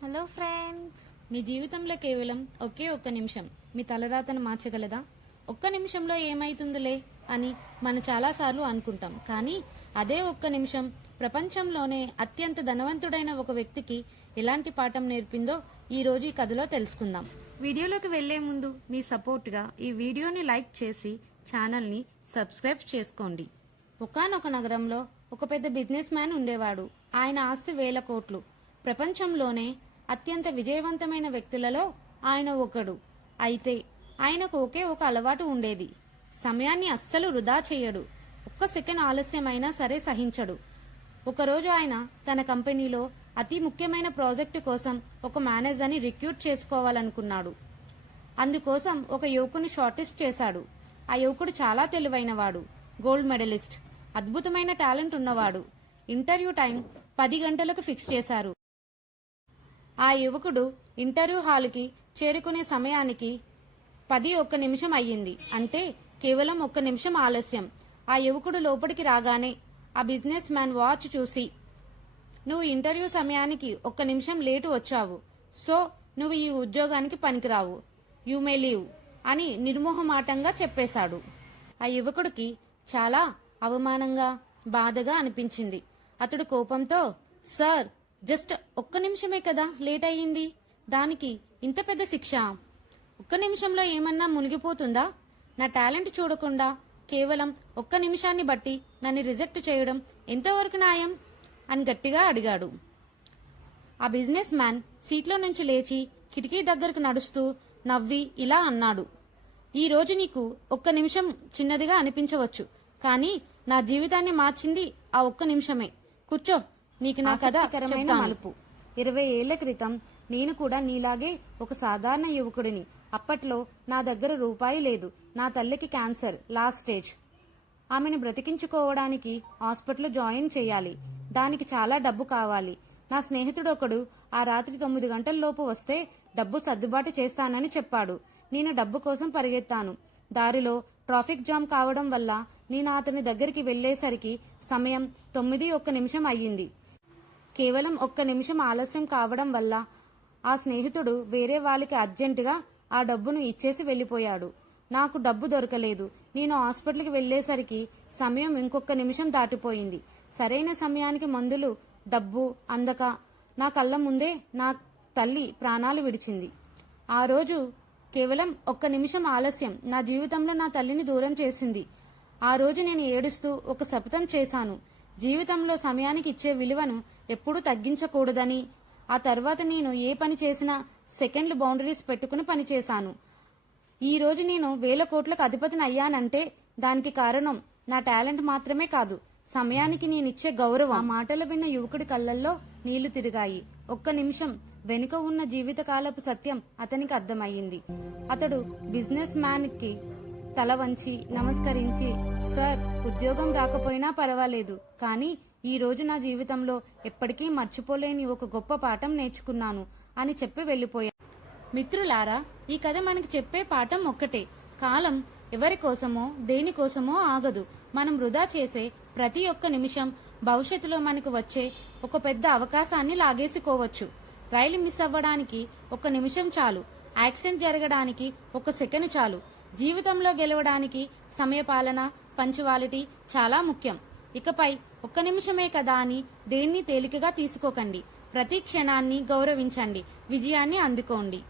Hello friends. మీ జీవితంలో కేవలం ఒకే ఒక్క నిమిషం మీ తలరాతను మార్చగలదా? ఒక్క నిమిషంలో ఏమైతుందిలే అని మనం చాలాసార్లు అనుకుంటాం. కానీ అదే ఒక్క నిమిషం ప్రపంచంలోనే అత్యంత ధనవంతుడైన ఒక వ్యక్తికి ఎలాంటి పాఠం నేర్పిందో ఈ రోజు ఈ కథలో తెలుసుకుందాం. వీడియోలోకి వెళ్లే ముందు మీ సపోర్ట్గా ఈ వీడియోని లైక్ చేసి ఛానల్ని సబ్స్క్రైబ్ చేసుకోండి. ఒకానొక నగరంలో ఒక పెద్ద బిజినెస్ మ్యాన్ ఉండేవాడు. ఆయన ఆస్తి వేల కోట్లు. ప్రపంచంలోనే అత్యంత విజయవంతమైన వ్యక్తులలో ఆయన ఒకడు. అయితే ఆయనకు ఒకే ఒక అలవాటు ఉండేది. సమయాన్ని అస్సలు వృధా చేయడు. ఒక్క సెకండ్ ఆలస్యమైనా సరే సహించడు. ఒకరోజు ఆయన తన కంపెనీలో అతి ముఖ్యమైన ప్రాజెక్టు కోసం ఒక మేనేజర్ని రిక్రూట్ చేసుకోవాలనుకున్నాడు. అందుకోసం ఒక యువకుని షార్ట్లిస్ట్ చేశాడు. ఆ యువకుడు చాలా తెలివైనవాడు, గోల్డ్ మెడలిస్ట్, అద్భుతమైన టాలెంట్ ఉన్నవాడు. ఇంటర్వ్యూ టైం 10 గంటలకు ఫిక్స్ చేశారు. ఆ యువకుడు ఇంటర్వ్యూ హాలుకి చేరుకునే సమయానికి 10:01 నిమిషం అయ్యింది. అంటే కేవలం 1 నిమిషం ఆలస్యం. ఆ యువకుడు లోపలికి రాగానే ఆ బిజినెస్ మ్యాన్ వాచ్ చూసి, నువ్వు ఇంటర్వ్యూ సమయానికి 1 నిమిషం లేటు వచ్చావు, సో నువ్వు ఈ ఉద్యోగానికి పనికిరావు, యు మే లీవ్ అని నిర్మోహమాటంగా చెప్పేశాడు. ఆ యువకుడికి చాలా అవమానంగా, బాధగా అనిపించింది. అతడు కోపంతో, సార్, జస్ట్ 1 నిమిషమే కదా లేట్ అయ్యింది, దానికి ఇంత పెద్ద శిక్ష? 1 నిమిషంలో ఏమన్నా మునిగిపోతుందా? నా టాలెంట్ చూడకుండా కేవలం 1 నిమిషాన్ని బట్టి నన్ను రిజెక్ట్ చేయడం ఎంతవరకు న్యాయం అని గట్టిగా అడిగాడు. ఆ బిజినెస్ మ్యాన్ సీట్లో నుంచి లేచి కిటికీ దగ్గరకు నడుస్తూ నవ్వి ఇలా అన్నాడు, ఈ రోజు నీకు 1 నిమిషం చిన్నదిగా అనిపించవచ్చు, కానీ నా జీవితాన్ని మార్చింది ఆ 1 నిమిషమే. కూర్చో, నీకు నా కథ ఆసక్తికరమైన మలుపు. 20 ఏళ్ల క్రితం నేను కూడా నీలాగే ఒక సాధారణ యువకుడిని. అప్పట్లో నా దగ్గర రూపాయి లేదు. నా తల్లికి క్యాన్సర్ లాస్ట్ స్టేజ్. ఆమెను బ్రతికించుకోవడానికి హాస్పిటల్ జాయిన్ చేయాలి. దానికి చాలా డబ్బు కావాలి. నా స్నేహితుడు ఒకడు ఆ రాత్రి 9 గంటల లోపు వస్తే డబ్బు సర్దుబాటు చేస్తానని చెప్పాడు. నేను డబ్బు కోసం పరిగెత్తాను. దారిలో ట్రాఫిక్ జామ్ కావడం వల్ల నేను అతని దగ్గరికి వెళ్లేసరికి సమయం 9:01 నిమిషం అయ్యింది. కేవలం 1 నిమిషం ఆలస్యం కావడం వల్ల ఆ స్నేహితుడు వేరే వాళ్ళకి అర్జెంటుగా ఆ డబ్బును ఇచ్చేసి వెళ్లిపోయాడు. నాకు డబ్బు దొరకలేదు. నేను హాస్పిటల్కి వెళ్లేసరికి సమయం ఇంకొక నిమిషం దాటిపోయింది. సరైన సమయానికి మందులు, డబ్బు అందక నా కళ్ళ ముందే నా తల్లి ప్రాణాలు విడిచింది. ఆ రోజు కేవలం 1 నిమిషం ఆలస్యం నా జీవితంలో నా తల్లిని దూరం చేసింది. ఆ రోజు నేను ఏడుస్తూ ఒక శపథం చేశాను, జీవితంలో సమయానికి ఇచ్చే విలువను ఎప్పుడూ తగ్గించకూడదని. ఆ తర్వాత నేను ఏ పని చేసినా సెకండ్లు బౌండరీస్ పెట్టుకుని పనిచేశాను. ఈ రోజు నేను 1000 కోట్లకు అధిపతిని అయ్యానంటే దానికి కారణం నా టాలెంట్ మాత్రమే కాదు, సమయానికి నేనిచ్చే గౌరవం. ఆ మాటలు విన్న యువకుడి కళ్ళల్లో నీళ్లు తిరిగాయి. 1 నిమిషం వెనుక ఉన్న జీవితకాలపు సత్యం అతనికి అర్థమయ్యింది. అతడు బిజినెస్ మ్యాన్ కి తల వంచి నమస్కరించి, సార్, ఉద్యోగం రాకపోయినా పర్వాలేదు, కానీ ఈ రోజు నా జీవితంలో ఎప్పటికీ మర్చిపోలేని ఒక గొప్ప పాఠం నేర్చుకున్నాను అని చెప్పి వెళ్లిపోయాడు. మిత్రులారా, ఈ కథ మనకి చెప్పే పాఠం ఒక్కటే, కాలం ఎవరి కోసమో దేనికోసమో ఆగదు. మనం వృధా చేసే ప్రతి ఒక్క నిమిషం భవిష్యత్తులో మనకు వచ్చే ఒక పెద్ద అవకాశాన్ని లాగేసుకోవచ్చు. రైలు మిస్ అవ్వడానికి 1 నిమిషం చాలు. యాక్సిడెంట్ జరగడానికి 1 సెకండ్ చాలు. జీవితంలో గెలవడానికి సమయపాలన, పంచువాలిటీ చాలా ముఖ్యం. ఇకపై 1 నిమిషమే కదా అని దేన్ని తేలికగా తీసుకోకండి. ప్రతి క్షణాన్ని గౌరవించండి. విజయాన్ని అందుకోండి.